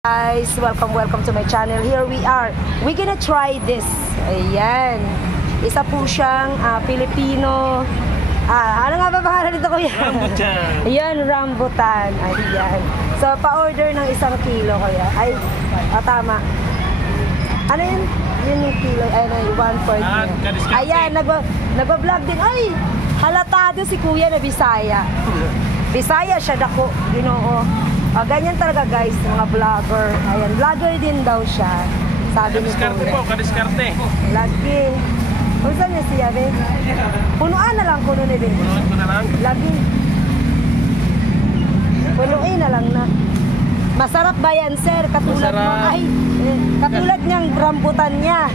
Guys, welcome to my channel. Here we are. We're gonna try this. Ayan. Isa po siyang Filipino. Ano nga ba pangalan nito, kuya? Rambutan. Ayan, rambutan. Ayan. So, pa-order ng 1 kilo, kuya. Ay, tama. Ano yun? Yun yung kilo. Ayun, 1/4. Ayan, nagba-vlog din. Ay, halatado si kuya na Bisaya. Bisaya siya, dako. Ginoo. Ganyan talaga guys, mga vlogger. Ayan, vlogger din daw siya. Sabi ni Kadiskarte po, kadiskarte. Lagi. Kung saan niya siya, be? Punuan na lang, puno ni be. Punuan ko na lang. Lagi. Punuin na lang na. Masarap ba yan, sir? Katulad mo, ay, katulad niyang rambutan niya.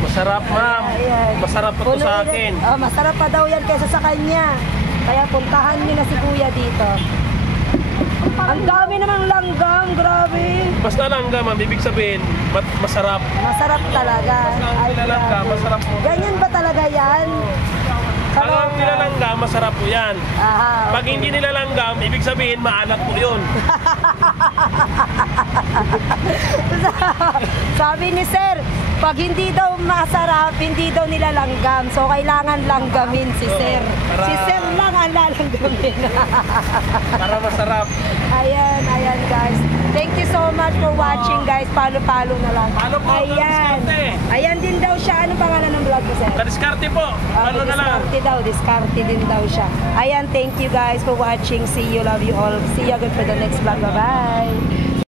Masarap, ma'am. Ayan. Masarap pa to sa akin. Masarap pa daw yan kaysa sa kanya. Kaya puntahan niyo na si kuya dito. Ang dami namang langgam, grabe. Basta langgam, ma'am, ibig sabihin, masarap. Masarap talaga. Basta nilalanggam, masarap po. Ganyan ba talaga yan? Ang nilalanggam, masarap po yan. Aha, okay. Pag hindi nilalanggam, ibig sabihin, maalat po yun. Sabi ni sir, pag hindi daw masarap, hindi daw nilalanggam. So, kailangan langgamin si sir. Si sir lang ang lalanggamin. Para masarap. Ayan guys. Thank you so much for watching guys. Palo-palo na lang. Palo po, Ayan. kadiskarte. Ayan din daw siya. Ano pangalan ng vlog mo, sir? Kadiskarte po. Ano na lang. Diskarte din daw siya. Ayan, thank you guys for watching. See you, love you all. See you again for the next vlog. Bye-bye.